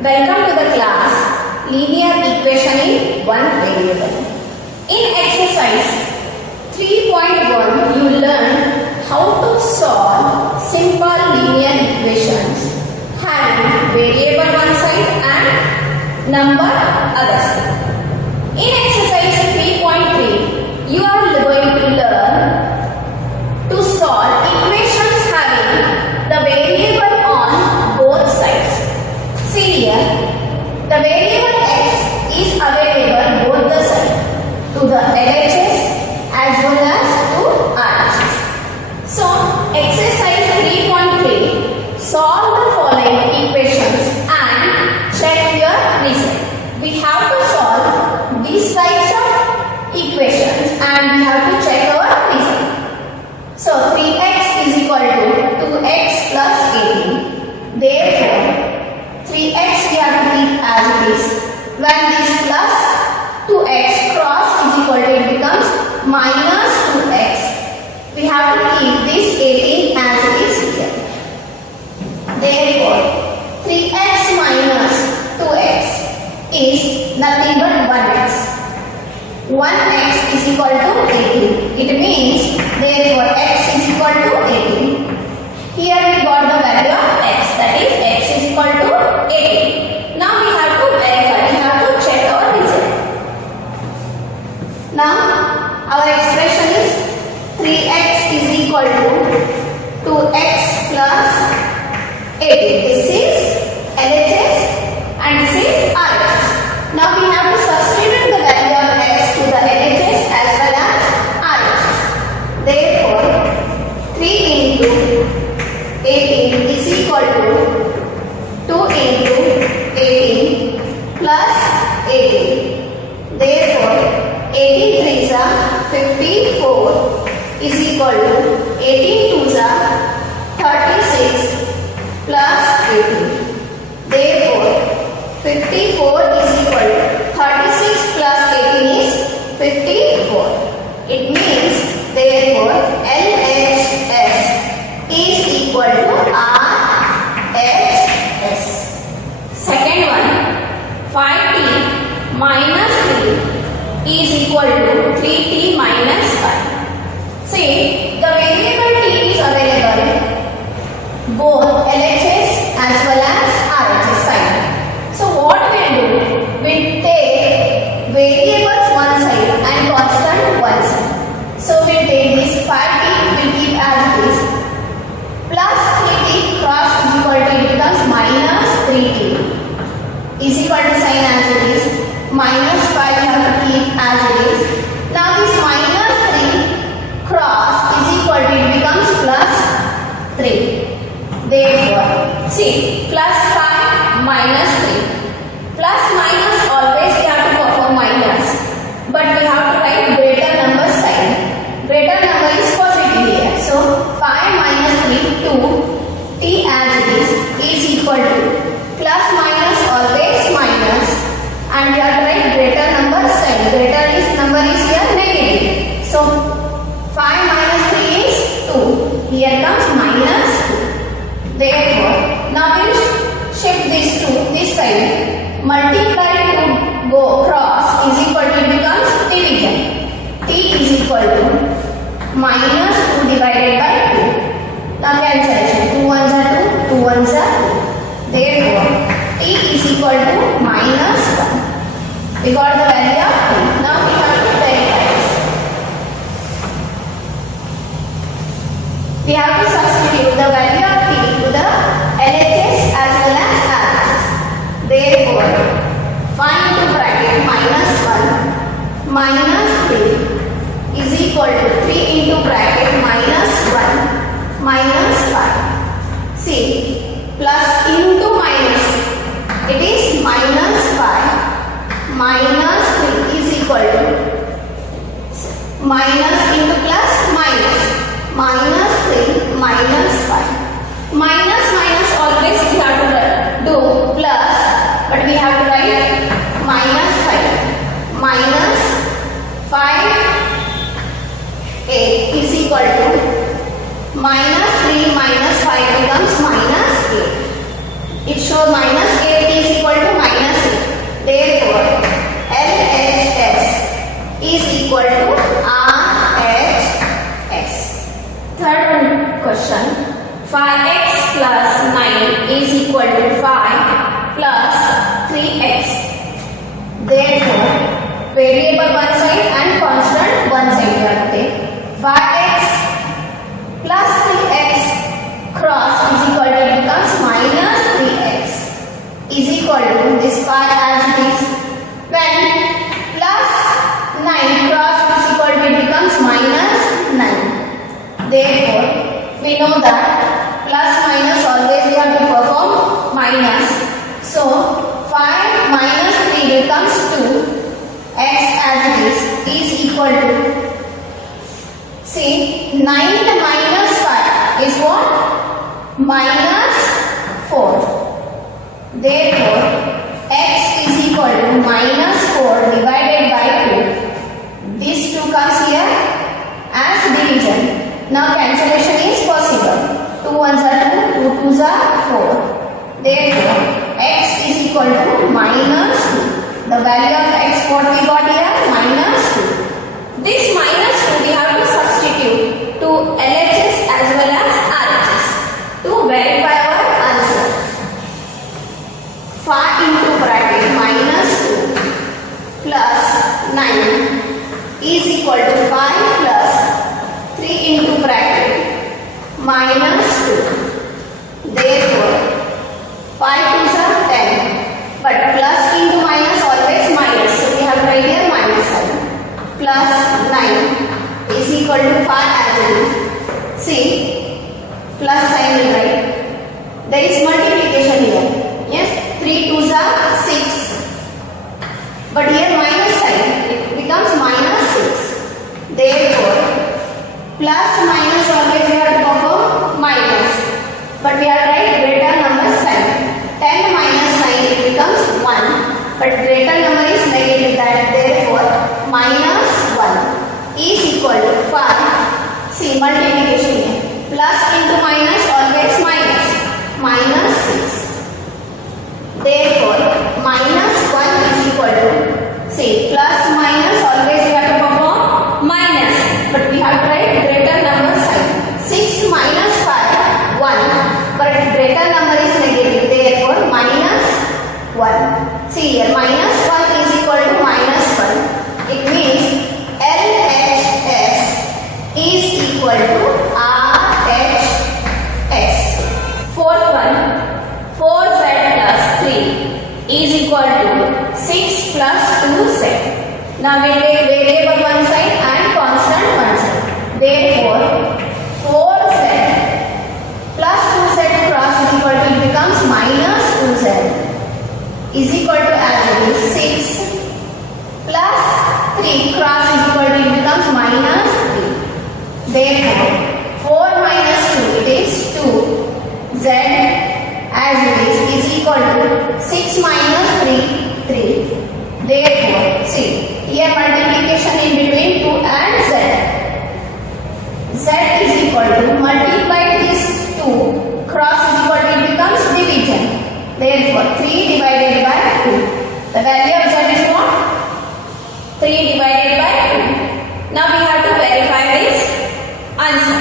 Welcome to the class Linear Equation in One Variable. In exercise 3.1 you learn how to solve simple linear equations having variable one side and number other side. In exercise 3.3 you are going to learn to solve equations having the variable on both sides. See here, the variable x is available both the sides, to the LHS as well as to RHS. So, exercise 3.3, solve the following equations and check your result. We have to solve these types of equations and we have to check our result. So, 3x is equal to 2x plus 18. Therefore, 3x we have to keep as it is. When this plus 2x cross is equal to, it becomes minus 2x. We have to keep this 18 as it is here. Therefore, 3x minus 2x is nothing but 1x. 1x is equal to 18. It means, therefore, x is equal to 18. Here we got the value of x, that is x is equal to 18. Now we have to verify, we have to check our result. Now our expression is 3x is equal to 2x plus 18. This is LHS and this is RHS. Now we have to substitute the value of x to the LHS as well as RHS. Therefore, 3 into 18 is equal to 2 into 18 plus 18. Therefore, 18 3s are 54 is equal to 18 2s are 36 plus 18. Therefore, 54 is equal to 36 plus 18 is 54. It means, therefore, LHS is equal to RHS. Second one, 5t minus 3 is equal to 3t minus 5. See, the variable t is available both LHS as well as RHS side. So what we do? We take variables one side and constant one side. So we take this 5t, we keep as it is. Plus 3t cross is equal to, it becomes minus 3t is equal to sign as it is. Minus 5 we have to keep as it is. Now this minus 3 cross is equal to, it becomes plus 3. Therefore, see, plus 5 minus 3. Plus minus always we have to perform minus. But we have to write greater number sign. Greater number is positive here. So, 5 minus 3, 2, t as it is equal to, plus minus always minus, and we have to write greater number sign. Greater is number is here negative. So, 5 minus 3 is 2. Here comes minus 2. Therefore, now we will shift this to this side. Multiply to go cross is equal to, it becomes division. T is equal to minus 2 divided by 2. Now cancellation. 2 ones are 2, 2 ones are 2. Therefore, t is equal to minus 1. We got the value of t. Now we have to verify this. We have to substitute the value of t to the LHS as well as RHS. Therefore, find into bracket minus 1 minus 3 is equal to 3 into bracket minus 1 minus 5. See, plus into minus, it is minus 5 minus 3 is equal to minus into plus minus, minus 3 minus 5. Minus minus always we have to do plus, but we have to write minus 5 minus 5 8 is equal to minus 3 minus 5 becomes minus 8. It shows minus 8 is equal equal to minus 8. Therefore, LHS is equal to RHS. Third question. 5x plus 9 is equal to 5 plus 3x. Therefore, variable one side and constant one side we have to take. 5x plus 3x cross is equal to, it becomes minus 3x is equal to this 5 as it is. When plus 9 cross is equal to, it becomes minus 9. Therefore, we know that plus minus always we have to perform minus. So 5 minus 3 becomes 2. X as it is equal to, see, 9 minus 5 is what? Minus 4. Therefore, x is equal to minus 4 divided by 2. This 2 comes here as division. Now cancellation is possible. 2 ones are 2, 2 twos are 4. Therefore, x is equal to minus 2. The value of x what we got here? Minus 2. This minus 2 we have to substitute to LHS as well as RHS to verify our answer. 5 into bracket minus 2 plus 9 is equal to 5 plus 3 into bracket minus 2. Therefore, 5 twos are 10. But plus into minus always minus. So we have right here minus sign. Plus 9 is equal to 5 as it is. See, plus sign will write. There is multiplication here. Yes, 3 twos are 6. But here minus sign, it becomes minus 6. Therefore, plus minus always we have to perform minus. But we have write greater number sign. 10 minus 9 it becomes 1. But greater number is negative, that therefore minus 1 is equal to 5. See, multiplication here. Plus into minus always minus. Minus 6. Therefore, minus 1 is equal to, see, plus minus always we have to perform minus. But we have to write greater number sign. 6 minus 5, 1. But greater number is negative. Therefore, minus 1. See here, minus 1 is equal to minus 1. It means LHS is equal to RHS. Fourth one, 4z plus 3 is equal to 6 plus 2z. Now we take variable one side and constant one side. Therefore, 4z plus 2z cross is equal to, it becomes minus 2z is equal to as it is 6 plus 3 cross is equal to, it becomes minus 3. Therefore, 4 minus 2 it is 2. Z as it is equal to 6 minus 3, 3. Therefore, see, here multiplication in between 2 and z. Z is equal to, multiply this 2, cross is equal to, it becomes division. Therefore, 3 divided by 2. The value of z is what? 3 divided by 2. Now we have to verify this answer.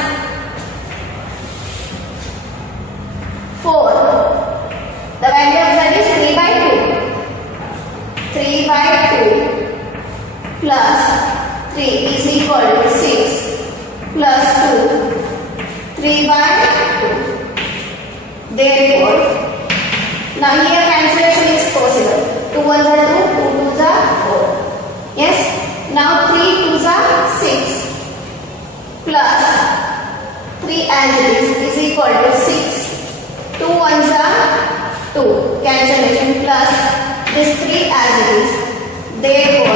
4. The value of z is 3 by 2. 3 by 2 plus 3 is equal to 6 plus 2. 3 by 2. Therefore, now here cancellation is possible. 2 ones are 2, 2 twos are 4. Yes. Now 3 twos are 6 plus 3 as it is equal to 6. 2 ones are 2. Cancellation plus this 3 as it is. Therefore,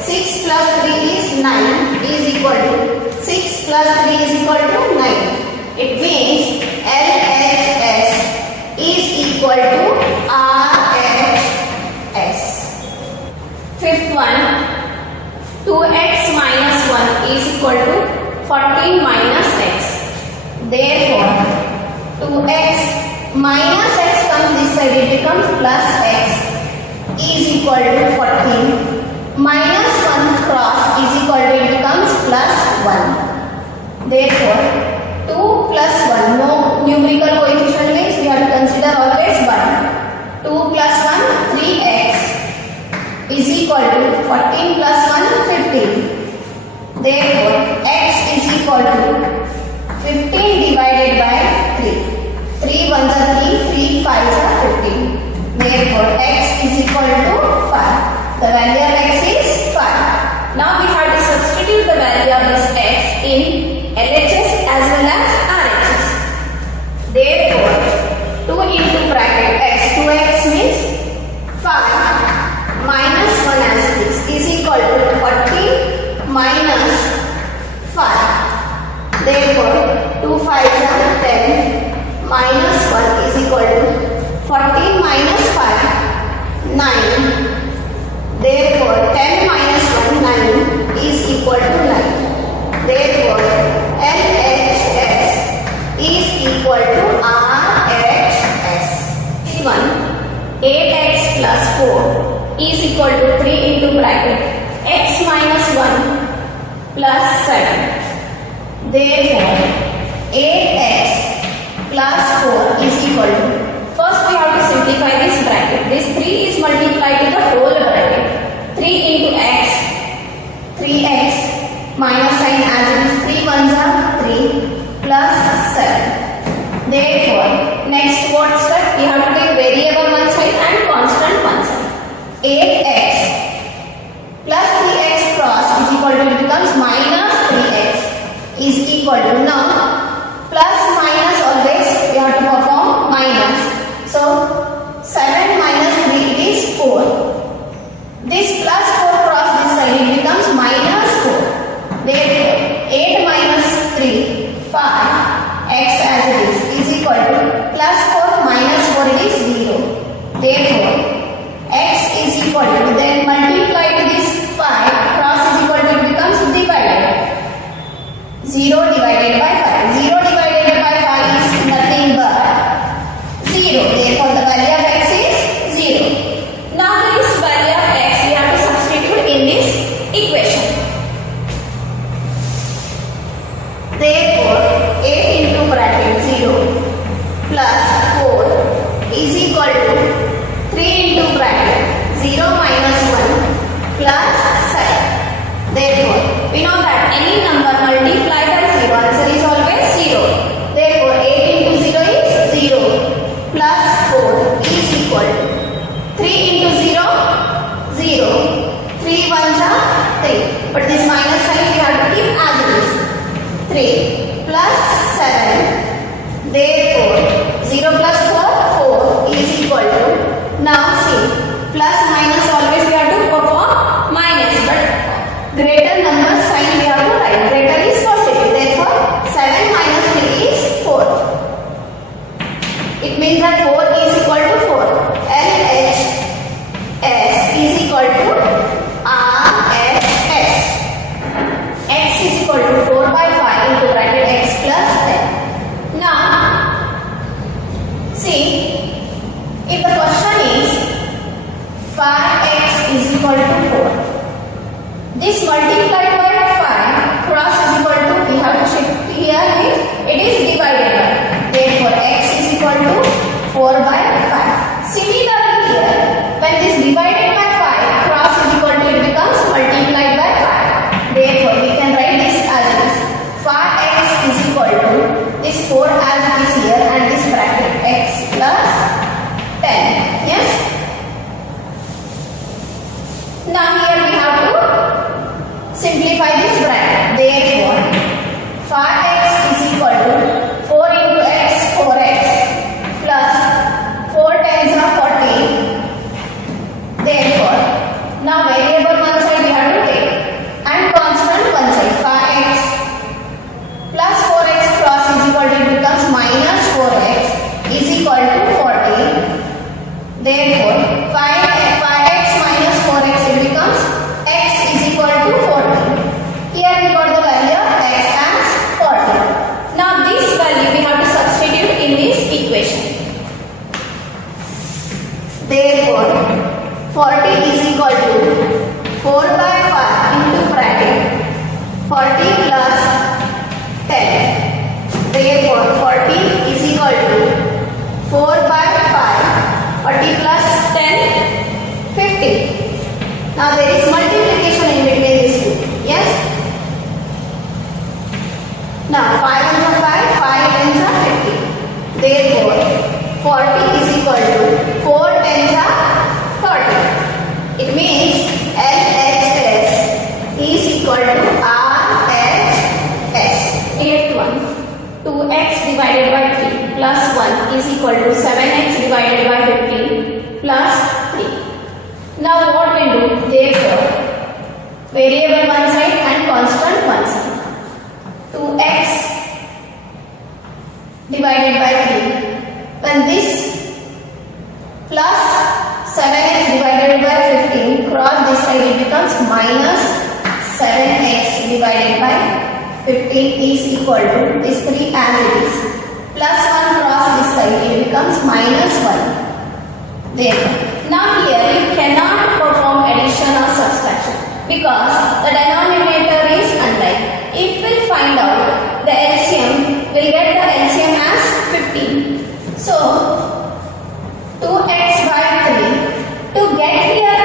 6 plus 3 is 9 is equal to 6 plus 3 is equal to 9. It means LHS is equal to RHS. Fifth one, 2x minus 1 is equal to 14 minus x. Therefore, 2x minus x comes this side, it becomes plus x. is equal to 14. Minus 1 cross is equal to, it becomes plus 1. Therefore, 2 plus 1, no numerical coefficient means we have to consider always 1. 2 plus 1, 3x is equal to 14 plus 1, 15. Therefore, x is equal to 15 divided by 3. 3 ones are 3, 3 5s are 15. Therefore, x is equal to 5. The value of x is 5. Now we have to substitute the value of this x in LHS as well as RHS. Therefore, 2 into bracket x, 2x means 5 minus 1 as this is equal to 14 minus 5. Therefore, 2 5s are 10 minus 1 is equal to 14 minus 5, 9. Therefore, 10 minus 1, 9 is equal to 9. Therefore, LHS is equal to RHS. 8x plus 4 is equal to 3 into bracket x minus 1 plus 7. Therefore, 8x plus 4 is equal to, first we have to simplify this bracket. This 3 is multiplied to the whole bracket. 3 into x, 3x minus sign as it is, 3 ones are 3 plus 7. Therefore, next what step? We have to take variable one side and constant one side. 8x plus 3x cross is equal to, it becomes minus 3x is equal to, now plus minus always we have to perform minus. So 7 minus 3 it is 4. This plus 4 cross this side, it becomes minus 4. Therefore 8 minus 3, 5, x as it is equal to plus 4 minus 4 it is 0. Therefore x is equal to, then multiply to this 5 cross is equal to, it becomes divided. 0 divided by 5. 0 divided by 5 is nothing but 0. Therefore, the value of x is 0. Now, this value of x we have to substitute in this equation. Therefore, 8 into bracket 0 plus 4 is equal to 3 into bracket 0 minus 1 plus 7. Therefore, we know that any number multiplied by 0, answer is always 0. Therefore, 8 into 0 is 0 plus 4 is equal to 3 into 0, 0. 3 ones are 3. But this minus sign we have to keep as it is. 3 plus 7. Therefore, 0 plus 4 is equal to, now see, plus minus always we have to perform minus, but greater number sign we have to write. Greater is positive. Therefore, 7 minus 3 is 4. It means that 4 is equal to 4. LHS is equal to RHS. X is equal to 4 by 5 into bracket x plus 10. Now, see, if the question is 5x is equal to 4. This multiplied by 5 cross is equal to, we have to shift here, means it is divided by. Therefore, x is equal to 4 by 5. Similarly here, when this divided by 5 cross is equal to, it becomes multiplied by 5. Therefore, we can write this as it is. 5x is equal to this 4 as it is here and this bracket x plus 10. Yes? Now here we have to simplify this bracket. Therefore, 5x is equal to 4 into x, 4x plus Therefore 40 is equal to 4 by 5, 40 plus 10, 50. Now there is multiplication in between these two. Yes? Now 5 ones are 5, 5 tens are 50. Therefore 40 is equal to 4 tens are 30. It means LHS is equal to RHS. 8th one. 2x divided by 3 plus 1 is equal to 7x divided by 15 plus 3. Now what we do? Therefore, variable one side and constant one side. 2x divided by 3. When this plus 7x divided by 15 cross this side, it becomes minus 7x divided by 15 is equal to this 3 as it is. Plus 1 cross this side, it becomes minus 1. Therefore, now here you cannot perform addition or subtraction because the denominator is unlike. If we find out the LCM, we'll get the LCM as 15. So 2x by 3, to get here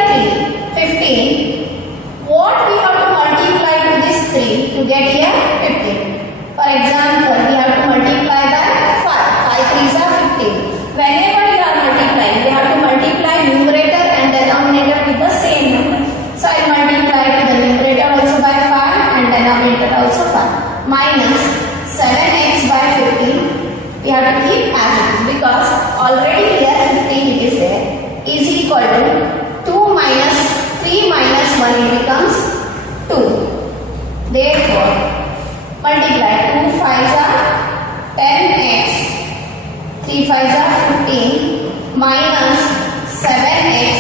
3, 15, what we have to multiply to this 3 to get here 15? For example, we have to multiply by 5, 5 3s are 15. Whenever you are multiplying, we have to multiply numerator and denominator with the same number. So I multiply to the numerator also by 5 and denominator also 5. Minus 7x by 15, we have to keep as it is because already here 15 it is there, is equal to 2 minus 3 minus 1, it becomes 2. Therefore, multiply 2 5s are 10x, 3 5s are 15 minus 7x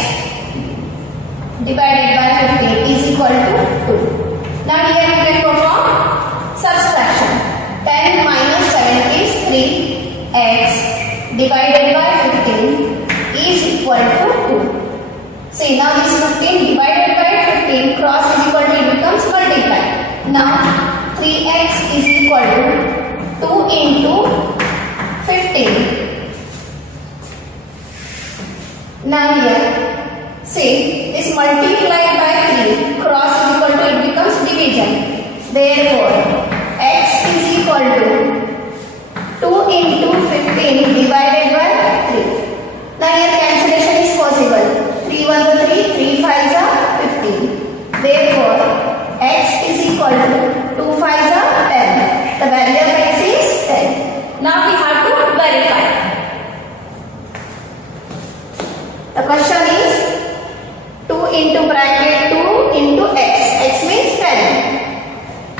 divided by 15 is equal to 2. Now here we can perform subtraction. 10 minus 7 is 3x divided by 15 is equal to 2. See, now this 15 divided by 15 cross is equal to, it becomes multiply. Now 3x is equal to 2 into 15. Now here, see, this multiplied by 3 cross is equal to, it becomes division. Therefore, x is equal to 2 into 15 divided by 3. Now here cancellation is possible. 3 1s are 3, 3 5s are 15. Therefore, x is equal to 2 5s are 10. The value of x is 10. Now we have to verify. The question is 2 into bracket 2 into x. X means 10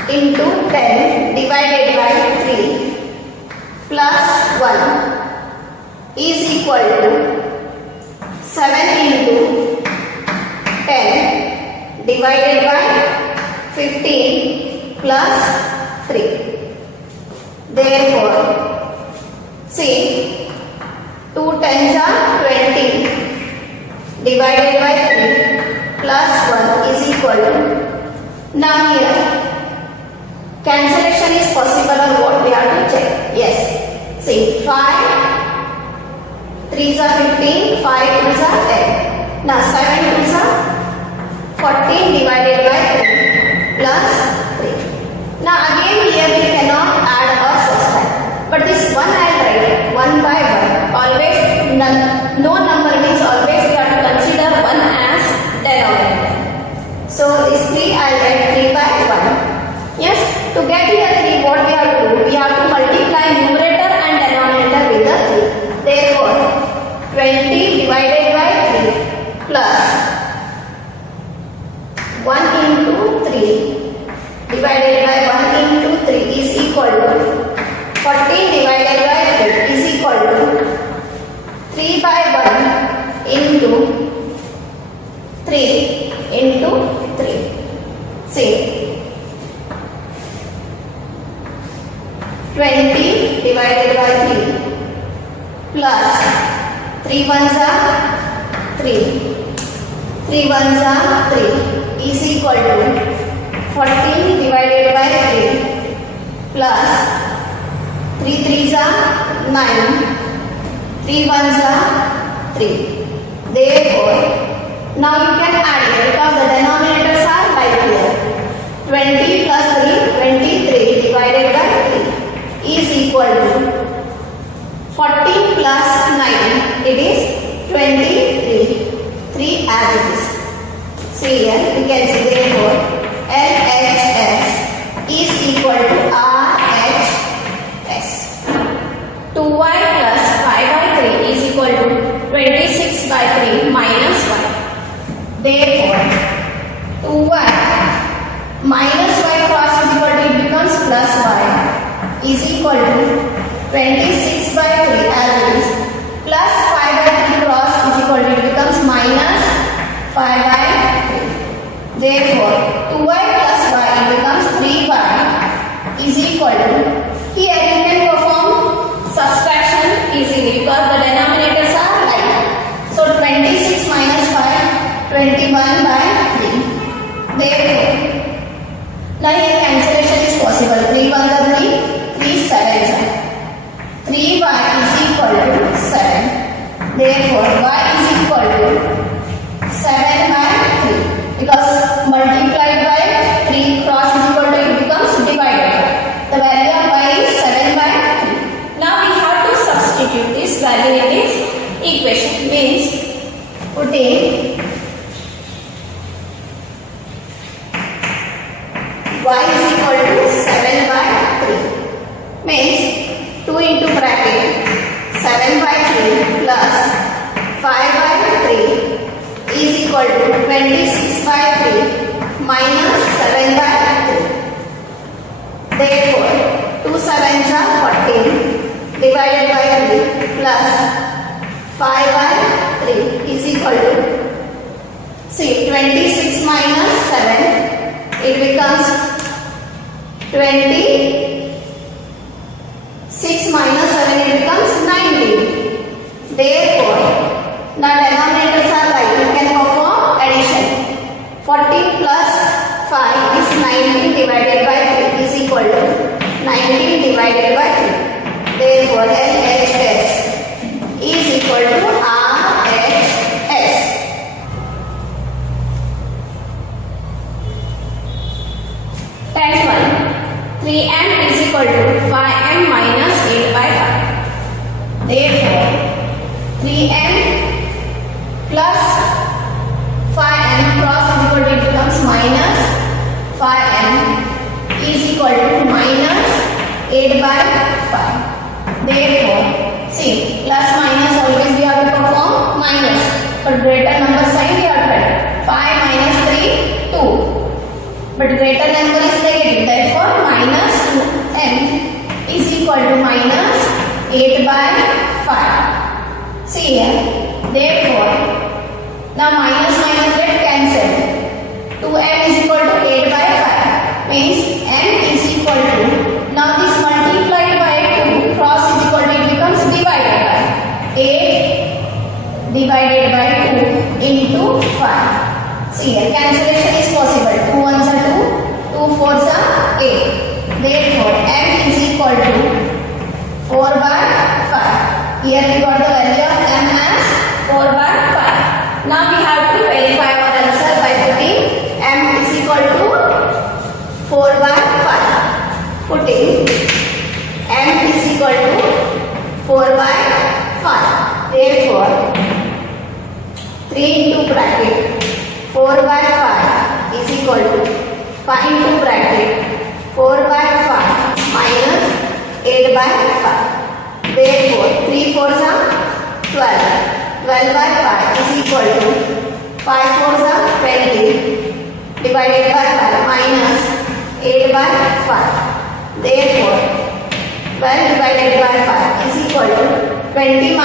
into 10 divided by 3 plus 1 is equal to 7 into 10 divided by 15 plus 3. Therefore, see, 2 tens are 20 divided by 3 plus 1 is equal to, now here cancellation is possible or what we have to check. Yes, see, 5 3s are 15, 5 2s are 10. Now 7 2s are 14 divided by 3 plus 3. Now again here we cannot add or subtract, but this one I will write 1 by 1. Always no number means always we have to consider 1 as denominator. So this 3 I will write 3 by 1. Yes, to get here 3, what we have to do? We have to multiply numerator and denominator with the 3. Therefore, 20 divided by 3 plus 1 into 3 divided by 1 into 3 is equal to 14 divided by 3 is equal to 3 by 1 into 3 into 3. See, 20 divided by 3 plus 3 ones are 3, 3 ones are 3 is equal to 14 divided by 3 plus 3 3s are 9, 3 1s are 3. Therefore, now you can add here because the denominators are like here. 20 plus 3, 23 divided by 3 is equal to 14 plus 9, it is 23. 3 as it is. See here, we can see therefore LHS is equal to RHS. 2y plus 5 by 3 is equal to 26 by 3 minus 1. Therefore, 2y minus y cross is equal to, it becomes plus y is equal to 26 by 3 as it is plus 5 by 3 cross is equal to, it becomes minus 5 by 3. Therefore, 2y plus y becomes 3y is equal to, here you can perform subtraction easily because the denominators are like. So 26 minus 5, 21 by 3. Therefore, now here cancellation is possible. 3 1s are 3, 3 7s are. 3y is equal to 7. Therefore, y is equal to 7 by 3. Because multiplied by 3 cross is equal to, it becomes divided. The value of y is 7 by 3. Now we have to substitute this value in this equation. Means putting y is equal to 7 by 3. Means 2 into bracket 7 by 3 plus 5 by 3 is equal to 26 by 3 minus 7 by 3. Therefore, 2 7s are 14 divided by 3 plus 5 by 3 is equal to, see, 26 minus 7, it becomes 26 minus 7, it becomes 19. Therefore, the denominators are like, you can perform addition. 14 plus 5 is 19 divided by 3 is equal to 19 divided by 3. Therefore, LHS is equal to RHS. Tenth one, 3m is equal to 5m minus 8 by 5. Therefore, 3m plus 5m cross is equal to, it becomes minus 5m is equal to minus 8 by 5. Therefore, see, plus minus always we have to perform minus. For greater number sign we have to write 5 minus 3, 2. But greater number is negative. Therefore, minus 2m is equal to minus 8 by 5. See here. Therefore, now minus minus get cancelled. 2m is equal to 8 by 5. Means m is equal to, now this multiplied by 2 cross is equal to, it becomes divided by 8 divided by 2 into 5. See here, cancellation is possible. 2 1s are 2, 2 4s are 8. Therefore, m is equal to 4 by 5. Here we got the value of m as 4 by 5. Now we have to verify our answer by putting m is equal to 4 by 5. Putting m is equal to 4 by 5. Therefore, 3 into bracket 4 by 5 is equal to 5 into bracket 4 by 5 minus 8 by 5. Therefore, 3 4s are 12. 12 by 5 is equal to 5 4s are 20 divided by 5 minus 8 by 5. Therefore, 12 divided by 5 is equal to 21